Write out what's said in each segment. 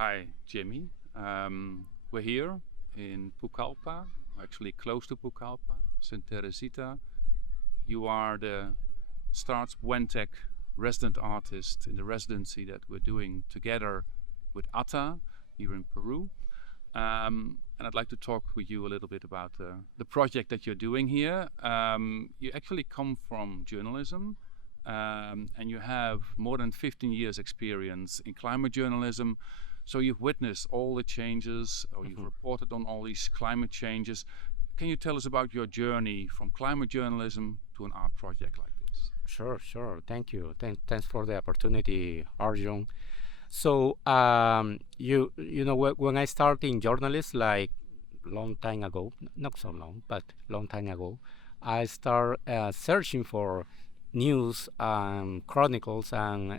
Hi, Jimmy. We're here in Pucallpa, actually close to Pucallpa, St. Teresita. You are the Starts Buen-TEK resident artist in the residency that we're doing together with Alta here in Peru. And I'd like to talk with you a little bit about the project that you're doing here. You actually come from journalism, and you have more than 15 years experience in climate journalism. So you've witnessed all the changes, or you've reported on all these climate changes. Can you tell us about your journey from climate journalism to an art project like this? Sure. Thank you. Thanks for the opportunity, Arjun. So, you know, when I started in journalism, like long time ago, not so long, but long time ago, I start searching for news, chronicles, and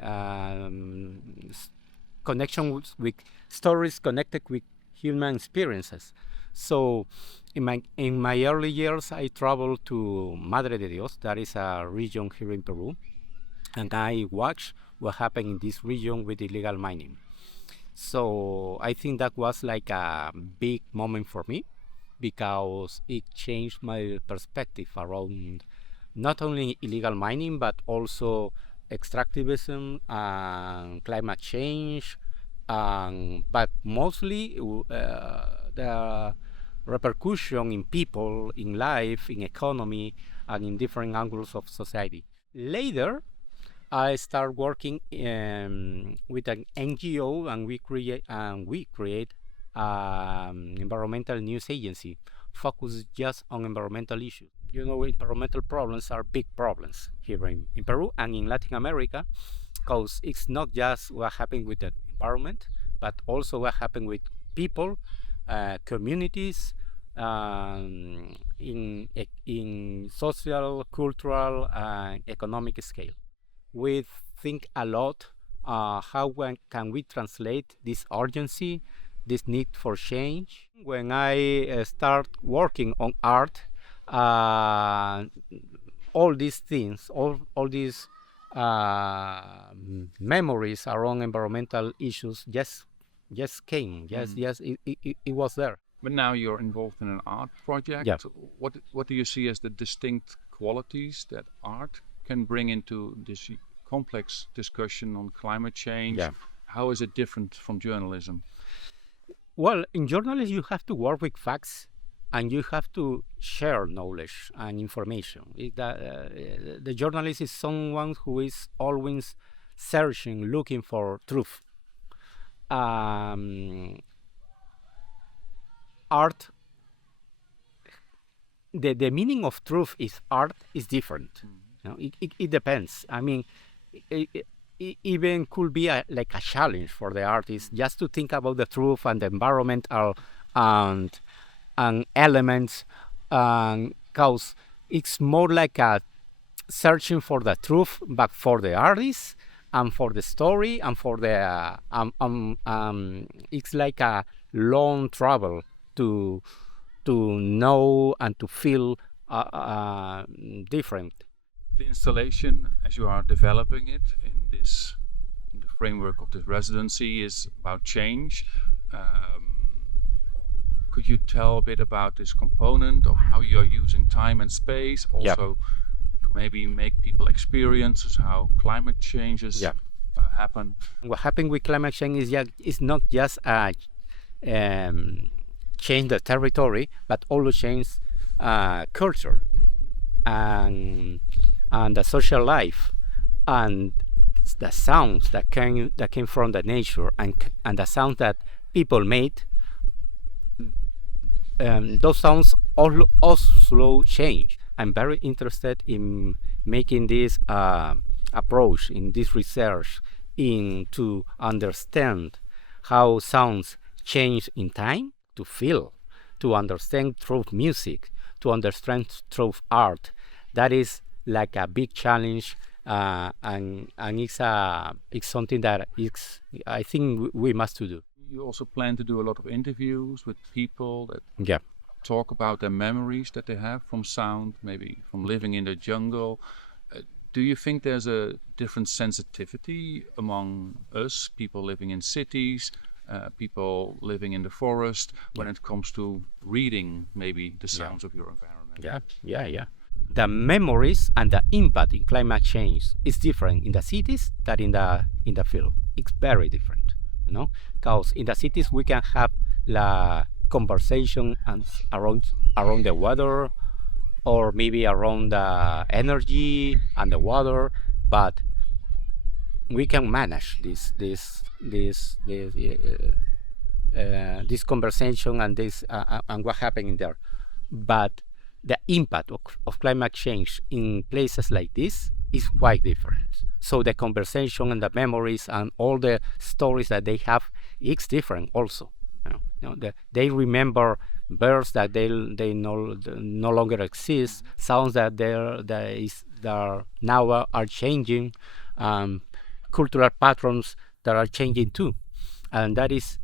connections with stories connected with human experiences. So, in my early years, I traveled to Madre de Dios, that is a region here in Peru, and I watched what happened in this region with illegal mining. So I think that was like a big moment for me because it changed my perspective around not only illegal mining but also extractivism and climate change, but mostly the repercussion in people, in life, in economy, and in different angles of society. Later, I start working with an NGO, and we create environmental news agency focused just on environmental issues. You know, environmental problems are big problems here in Peru and in Latin America, because it's not just what happened with the environment, but also what happened with people, communities, in social, cultural, and economic scale. We think a lot can we translate this urgency, this need for change. When I start working on art, uh, all these things, all these memories around environmental issues just came. Yes, it was there. But now you're involved in an art project. Yeah. What do you see as the distinct qualities that art can bring into this complex discussion on climate change? Yeah. How is it different from journalism? Well, in journalism, you have to work with facts and you have to share knowledge and information. The journalist is someone who is always searching, looking for truth. Art, the meaning of truth is art is different. You know, it depends. I mean, it even could be like a challenge for the artist just to think about the truth and the environmental and elements, because it's more like a searching for the truth, but for the artist and for the story and for the it's like a long travel to know and to feel different. The installation, as you are developing it in the framework of this residency, is about change. Could you tell a bit about this component of how you are using time and space, also to maybe make people experiences how climate changes happen? What happened with climate change is not just change the territory, but also change culture and the social life and the sounds that came from the nature and the sounds that people made. Those sounds also change. I'm very interested in making this approach in this research to understand how sounds change in time, to feel, to understand through music, to understand through art. That is like a big challenge, and it's something that I think we must do. You also plan to do a lot of interviews with people that talk about their memories that they have from sound, maybe from living in the jungle. Do you think there's a different sensitivity among us, people living in cities, people living in the forest, when it comes to reading maybe the sounds of your environment. Yeah. The memories and the impact in climate change is different in the cities than in the field. It's very different, because in the cities we can have la conversation and around the weather, or maybe around the energy and the water, but we can manage this conversation and this and what happened in there. But the impact of climate change in places like this is quite different. So the conversation and the memories and all the stories that they have, it's different also. They remember birds that they no longer exist, sounds that that now are changing, cultural patterns that are changing too, and that is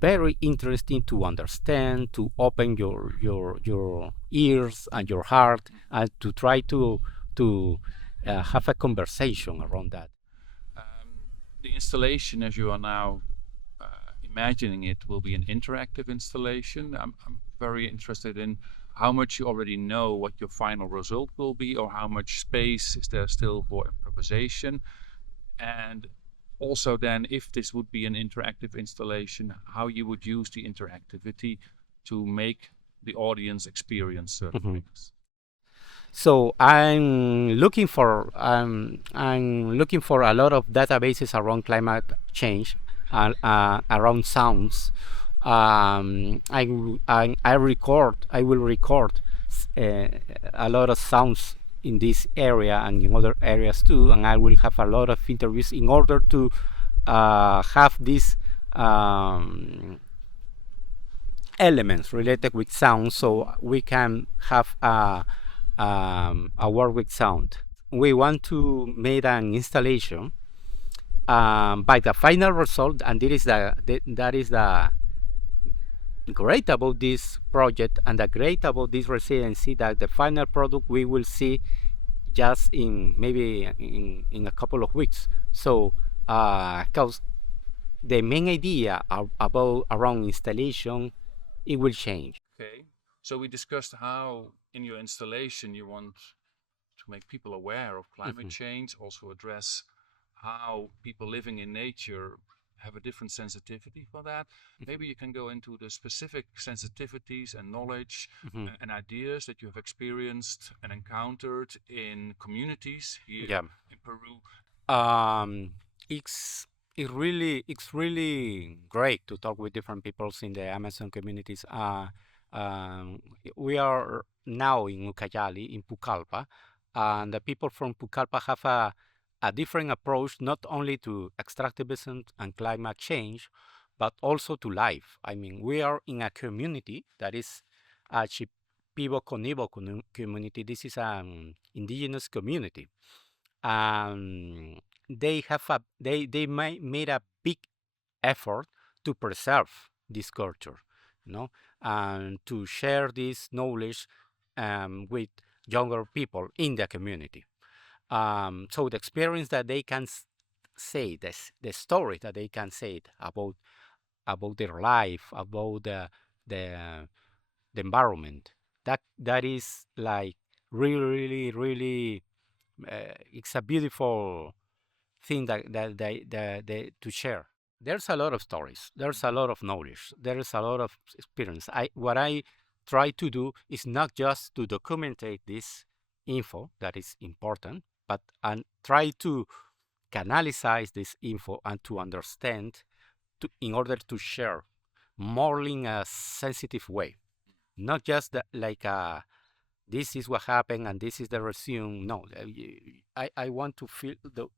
very interesting to understand, to open your ears and your heart, and to try to have a conversation around that. The installation, as you are now imagining it, will be an interactive installation. I'm very interested in how much you already know what your final result will be, or how much space is there still for improvisation. And also then, if this would be an interactive installation, how you would use the interactivity to make the audience experience certain things. So I'm looking for a lot of databases around climate change and around sounds. I will record a lot of sounds in this area and in other areas too, and I will have a lot of interviews in order to have these elements related with sound, so we can have a work with sound. We want to make an installation by the final result, and that is the great about this project and the great about this residency, that the final product we will see just maybe in a couple of weeks. So because the main idea around installation, it will change. Okay, so we discussed how in your installation you want to make people aware of climate change, also address how people living in nature have a different sensitivity for that. Maybe you can go into the specific sensitivities and knowledge and ideas that you have experienced and encountered in communities here in Peru. It's really great to talk with different peoples in the Amazon communities. We are now in Ucayali, in Pucallpa, and the people from Pucallpa have a different approach, not only to extractivism and climate change, but also to life. I mean, we are in a community that is a Shipibo Conibo community. This is an indigenous community. They made a big effort to preserve this culture, and to share this knowledge with younger people in the community. So the experience that they can say, the story that they can say about their life, about the environment, that is like really it's a beautiful thing that they to share. There's a lot of stories, there's a lot of knowledge, there is a lot of experience. What I try to do is not just to document this info that is important, but and try to canalize this info and to understand, in order to share more in a sensitive way, not just this is what happened and this is the resume. No, I want to feel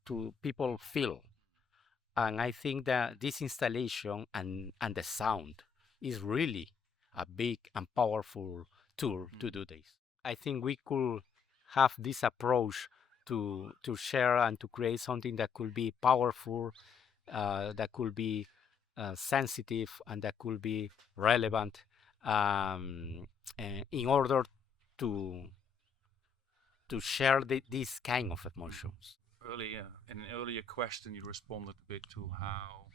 to people feel, and I think that this installation and the sound is really a big and powerful tool to do this. I think we could have this approach to share and to create something that could be powerful, that could be sensitive, and that could be relevant, in order to share these kind of emotions. Earlier, in an earlier question, you responded a bit to how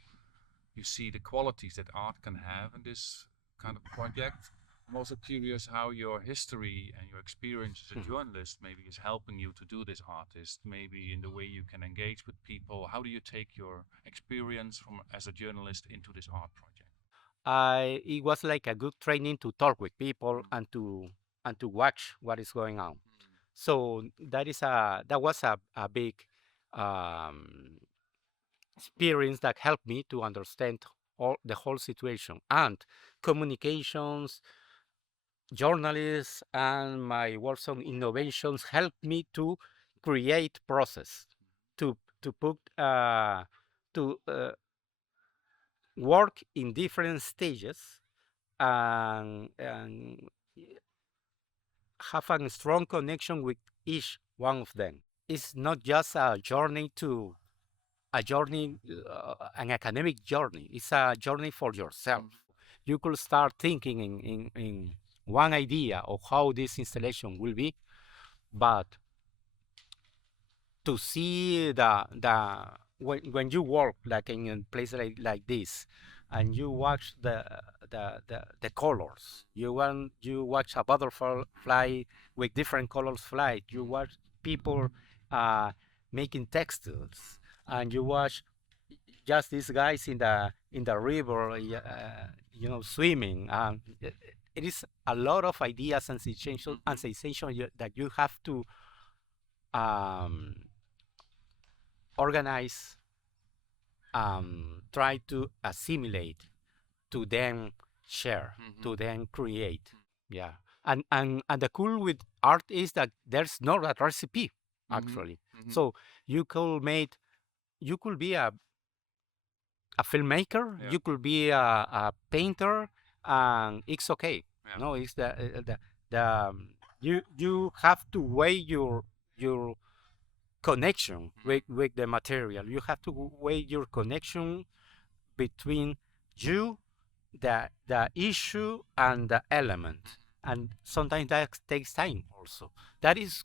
you see the qualities that art can have in this kind of project. I'm also curious how your history and your experience as a journalist maybe is helping you to do this artist, maybe in the way you can engage with people. How do you take your experience from as a journalist into this art project? It was like a good training to talk with people and to watch what is going on. So that was a big um, experience that helped me to understand the whole situation and communications, journalists, and my works on innovations helped me to create process to put to work in different stages and have a strong connection with each one of them. It's not just an academic journey. It's a journey for yourself. You could start thinking in one idea of how this installation will be, but to see when you work like in a place like this, and you watch the colors, you watch a butterfly with different colors fly, you watch people making textiles, and you watch just these guys in the river, swimming. It is a lot of ideas and sensations that you have to um, organize, try to assimilate, to then share, to then create. Yeah. And the cool with art is that there's not a recipe actually. So you could be a filmmaker, you could be a painter, and it's okay. No, it's you have to weigh your connection with the material. You have to weigh your connection between you, the issue, and the element. And sometimes that takes time also. That is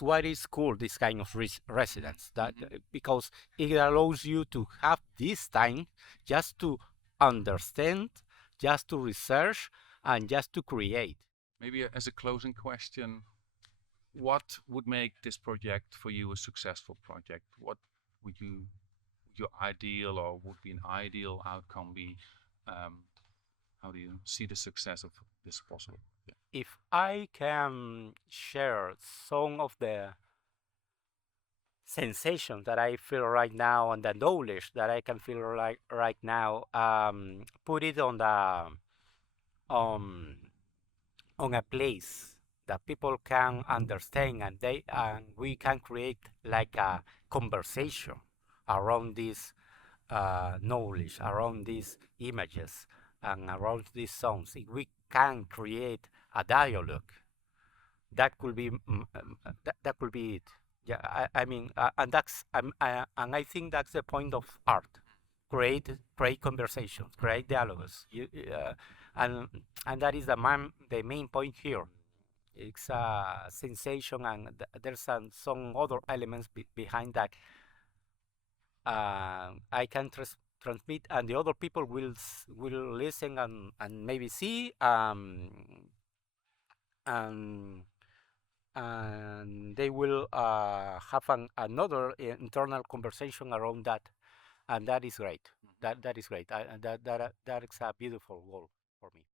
what is cool, this kind of residence, that because it allows you to have this time just to understand, just to research, and just to create. Maybe as a closing question, what would make this project for you a successful project? What would your ideal or would be an ideal outcome be? How do you see the success of this possible? If I can share some of the sensations that I feel right now and the knowledge that I can feel right now, put it um, on a place that people can understand, and we can create like a conversation around this knowledge, around these images, and around these songs. If we can create a dialogue, that could be that could be it. Yeah, I mean, and and I think that's the point of art: create conversations, create dialogues. And that is the main point here. It's a sensation, and there's some other elements behind that. I can transmit, and the other people will listen and maybe see, and they will have another internal conversation around that, and that is great. That is great. That is a beautiful goal for me.